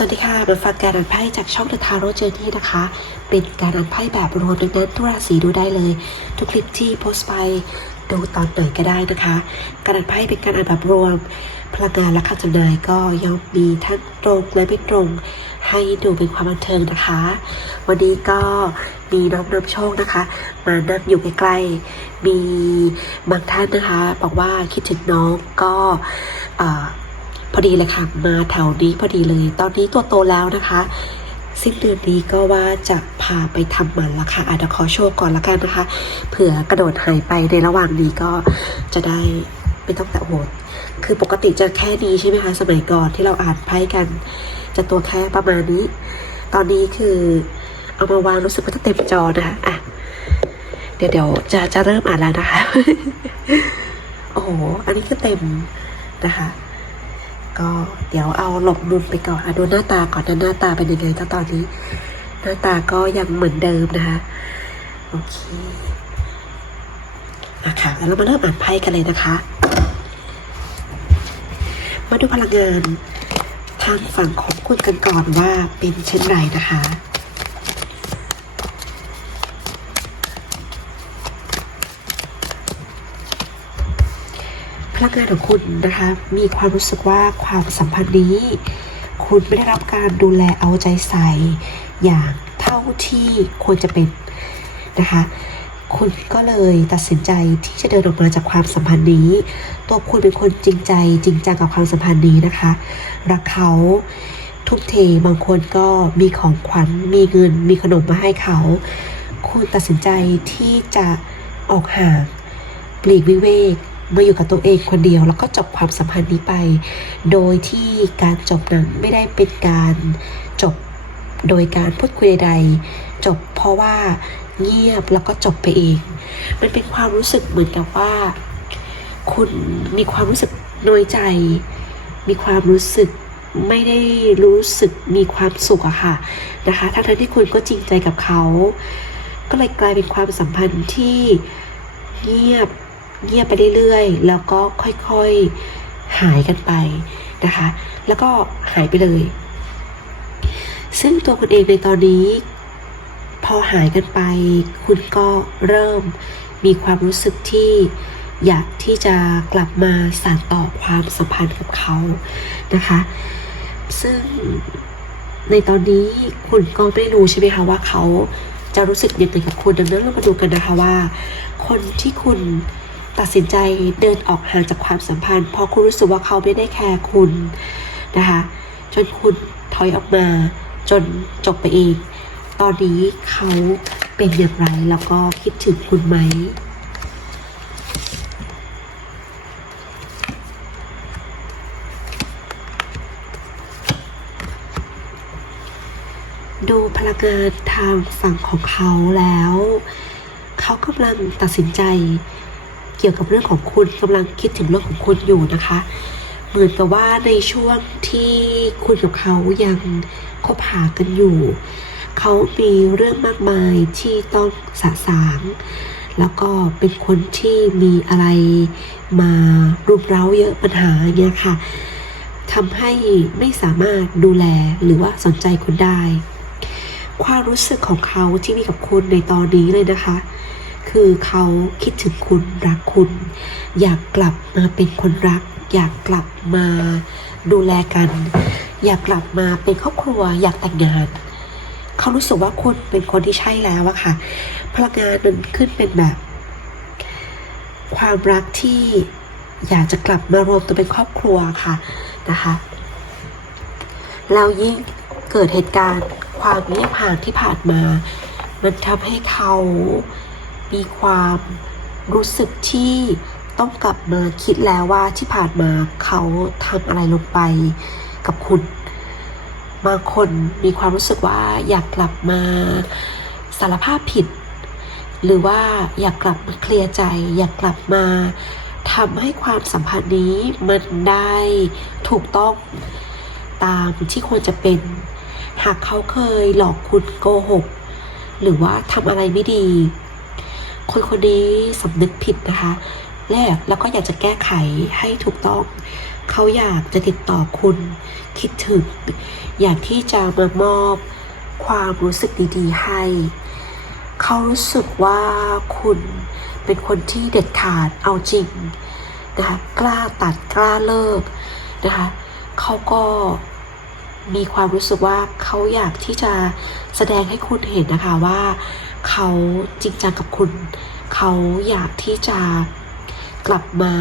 สวัสดีค่ะมาฟังการอ่านไพ่จากช่อง The Tarot Journey นะคะ เป็นการอ่านไพ่แบบรวมดังนั้นทุกราศีดูได้เลย ทุกคลิปที่โพสต์ไปดูตอนไหนก็ได้นะคะ การอ่านไพ่เป็นการอ่านแบบรวม พลังงานและคำทำนายก็ย่อมมีทั้งตรงและไม่ตรง ให้ดูเป็นความบันเทิงนะคะ วันนี้ก็มีน้องนำโชคนะคะ มานั่งอยู่ใกล้ๆมีบางท่านนะคะ บอกว่าคิดถึงน้องก็ พอดีเลยค่ะ มาแถวนี้พอดีเลย ตอนนี้ตัวโตแล้วนะคะ สิ้นเดือนนี้ก็ว่าจะพาไปทำมันละค่ะอาจจะขอโชว์ก่อนละกันนะคะ เผื่อกระโดดหายไปในระหว่างนี้ก็จะได้ไม่ต้องแต่โหดคือปกติจะแค่นี้ใช่ไหมคะ สมัยก่อนที่เราอ่านไพ่กัน จะตัวแค่ประมาณนี้ ตอนนี้คือเอามาวางรู้สึกว่าจะเต็มจอนะคะอะเดี๋ยวเดี๋ยวจะจะเริ่มอ่านแล้วนะคะ โอ้โห อันนี้คือเต็มนะคะ ก็เดี๋ยวเอาหลบมุมไปก่อนอดูหน้าตาก่อนนะหน้าตาเป็นยังไงตอนนี้ หน้าตาก็ยังเหมือนเดิมนะคะ โอเคอะค่ะแล้วเรามาเริ่มอ่านไพ่กันเลยนะคะ มาดูพลังงานทางฝั่งของคุณกันก่อนว่าเป็นเช่นไรนะคะ พลังงานของคุณนะคะ มีความรู้สึกว่าความสัมพันธ์นี้ คุณไม่ได้รับการดูแลเอาใจใส่อย่างเท่าที่ควรจะเป็นนะคะ คุณก็เลยตัดสินใจที่จะเดินออกมาจากความสัมพันธ์นี้ ตัวคุณเป็นคนจริงใจจริงจังกับความสัมพันธ์นี้นะคะ รักเขาทุกเทบางคนก็มีของขวัญมีเงินมีขนมมาให้เขา คุณตัดสินใจที่จะออกห่างปลีกวิเวก มาอยู่กับตัวเองคนเดียว แล้วก็จบความสัมพันธ์นี้ไป โดยที่การจบนั้นไม่ได้เป็นการจบโดยการพูดคุยใดๆจบเพราะว่าเงียบแล้วก็จบไปเอง มันเป็นความรู้สึกเหมือนกับว่า คุณมีความรู้สึกน้อยใจ มีความรู้สึกไม่ได้รู้สึกมีความสุขอะค่ะนะคะทั้งที่คุณก็จริงใจกับเขา ก็เลยกลายเป็นความสัมพันธ์ที่เงียบ เงียบไปเรื่อยๆ แล้วก็ค่อยๆหายกันไปนะคะ แล้วก็หายไปเลย ซึ่งตัวคุณเองในตอนนี้ พอหายกันไป คุณก็เริ่มมีความรู้สึกที่อยากที่จะกลับมาสานต่อความสัมพันธ์กับเขานะคะ ซึ่งในตอนนี้คุณก็ไม่รู้ใช่ไหมคะว่าเขาจะรู้สึกยังไงกับคุณดังนั้นเรามาดูกันนะคะว่า คนที่คุณ ตัดสินใจเดินออกห่างจากความสัมพันธ์ เพราะคุณรู้สึกว่าเขาไม่ได้แคร์คุณนะคะจนคุณถอยออกมาจนจบไปเอง ตอนนี้เขาเป็นอย่างไรแล้วก็คิดถึงคุณไหมดูพลังงานทางฝั่งของเขาแล้ว เขากำลังตัดสินใจ เกี่ยวกับเรื่องของคุณกำลังคิดถึงเรื่องของคุณอยู่นะคะ เหมือนกับว่าในช่วงที่คุณกับเขายังคบหากันอยู่ เขามีเรื่องมากมายที่ต้องสะสาง แล้วก็เป็นคนที่มีอะไรมารุมเร้าเยอะปัญหาเนี่ยค่ะทำให้ไม่สามารถดูแลหรือว่าสนใจคุณได้ ความรู้สึกของเขาที่มีกับคุณในตอนนี้เลยนะคะ คือเขาคิดถึงคุณรักคุณ อยากกลับมาเป็นคนรัก อยากกลับมาดูแลกัน อยากกลับมาเป็นครอบครัว อยากแต่งงานเขารู้สึกว่าคุณเป็นคนที่ใช่แล้วอะค่ะ พลังงานมันขึ้นเป็นแบบ ความรักที่อยากจะกลับมารวมตัวเป็นครอบครัวค่ะนะคะแล้วยิ่งเกิดเหตุการณ์ความเงียบห่างที่ผ่านมา มันทำให้เขา มีความรู้สึกที่ต้องกลับมาคิดแล้วว่าที่ผ่านมาเขาทำอะไรลงไปกับคุณบางคนมีความรู้สึกว่าอยากกลับมาสารภาพผิด หรือว่าอยากกลับมาเคลียร์ใจ อยากกลับมาทำให้ความสัมพันธ์นี้มันได้ถูกต้องตามที่ควรจะเป็น หากเขาเคยหลอกคุณโกหก หรือว่าทำอะไรไม่ดี คนคนนี้สำนึกผิดนะคะแรกแล้วก็อยากจะแก้ไขให้ถูกต้อง เขาอยากจะติดต่อคุณคิดถึง อยากที่จะมามอบความรู้สึกดีๆ ให้ เขารู้สึกว่าคุณเป็นคนที่เด็ดขาดเอาจริงนะคะกล้าตัดกล้าเลิกนะคะเขาก็มีความรู้สึกว่าเขาอยากที่จะแสดงให้คุณเห็นนะคะว่า เขาจริงจังกับคุณ เขาอยากที่จะกลับมา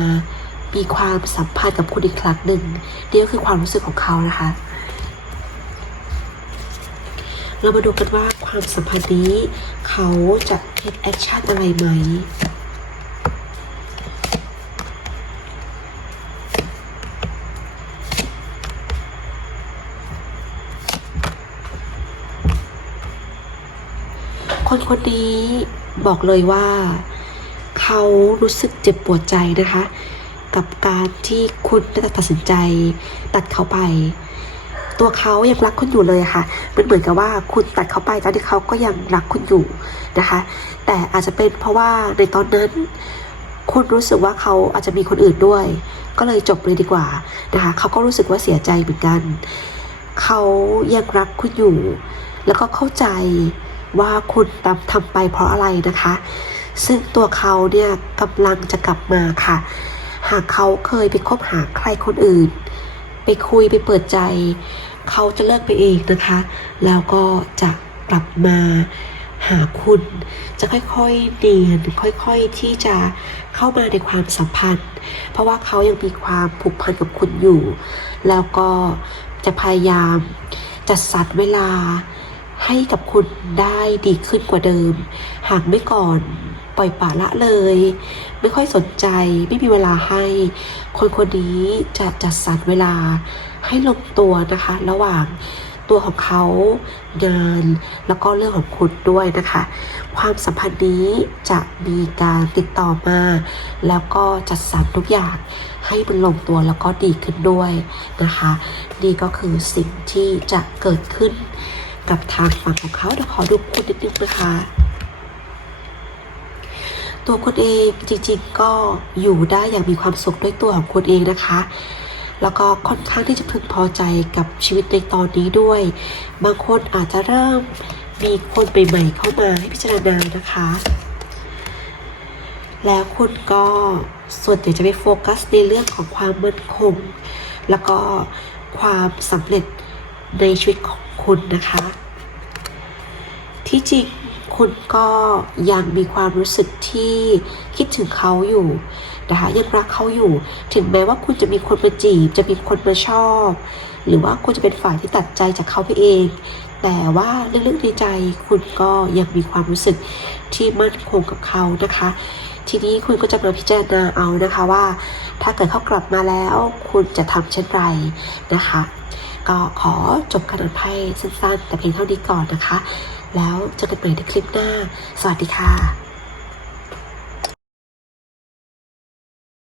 มีความสัมพันธ์กับคุณอีกครั้งหนึ่งนี่ก็คือความรู้สึกของเขานะคะ เรามาดูกันว่าความสัมพันธ์นี้ เขาจะ take action อะไรไหม คนคนนี้บอกเลยว่า เขารู้สึกเจ็บปวดใจนะคะ กับการที่คุณได้ตัดสินใจตัดเขาไป ตัวเขายังรักคุณอยู่เลยะค่ะมันเหมือนกับว่าคุณตัดเขาไปตอนที่เขาก็ยังรักคุณอยู่นะคะ แต่อาจจะเป็นเพราะว่าในตอนนั้นคุณรู้สึกว่าเขาอาจจะมีคนอื่นด้วย ก็เลยจบเลยดีกว่านะคะเขาก็รู้สึกว่าเสียใจเหมือนกัน เขายังรักคุณอยู่ แล้วก็เข้าใจ ว่าคุณทำไปเพราะอะไรนะคะ ซึ่งตัวเขาเนี่ยกำลังจะกลับมาค่ะ หากเขาเคยไปคบหาใครคนอื่น ไปคุยไปเปิดใจ เขาจะเลิกไปเองนะคะ แล้วก็จะกลับมาหาคุณ จะค่อยๆเนียนค่อยๆที่จะเข้ามาในความสัมพันธ์ เพราะว่าเขายังมีความผูกพันกับคุณอยู่ แล้วก็จะพยายามจัดสรรเวลา ให้กับคุณได้ดีขึ้นกว่าเดิม หากไม่ก่อนปล่อยปละละเลย ไม่ค่อยสนใจไม่มีเวลาให้ คนคนนี้จะจัดสรรเวลาให้ลงตัวนะคะ ระหว่างตัวของเขางานแล้วก็เรื่องของคุณด้วยนะคะ ความสัมพันธ์นี้จะมีการติดต่อมา แล้วก็จัดสรรทุกอย่างให้มันลงตัวแล้วก็ดีขึ้นด้วยนะคะ นี่ก็คือสิ่งที่จะเกิดขึ้น กับทางฝั่งของเขาเดี๋ยวขอดูคุณนิดนึงนะคะ ตัวคุณเองจริงๆก็อยู่ได้อย่างมีความสุขด้วยตัวของคุณเองนะคะ แล้วก็ค่อนข้างที่จะพึงพอใจกับชีวิตในตอนนี้ด้วย บางคนอาจจะเริ่มมีคนใหม่ๆเข้ามาให้พิจารณานะคะ แล้วคุณก็ส่วนใหญ่จะไปโฟกัสในเรื่องของความมั่นคง แล้วก็ความสำเร็จในชีวิตของ คุณนะคะ ที่จริงคุณก็ยังมีความรู้สึกที่คิดถึงเขาอยู่นะคะยังรักเขาอยู่ ถึงแม้ว่าคุณจะมีคนมาจีบ จะมีคนมาชอบ หรือว่าคุณจะเป็นฝ่ายที่ตัดใจจากเขาไปเอง แต่ว่าลึกๆในใจคุณก็ยังมีความรู้สึกที่มั่นคงกับเขานะคะ ทีนี้คุณก็จะมาพิจารณาเอานะคะว่า ถ้าเกิดเขากลับมาแล้ว คุณจะทำเช่นไรนะคะ ก็ขอจบการอ่านไพ่สั้นๆ แต่เพียงเท่านี้ก่อนนะคะ แล้วเจอกันใหม่ในคลิปหน้า สวัสดีค่ะ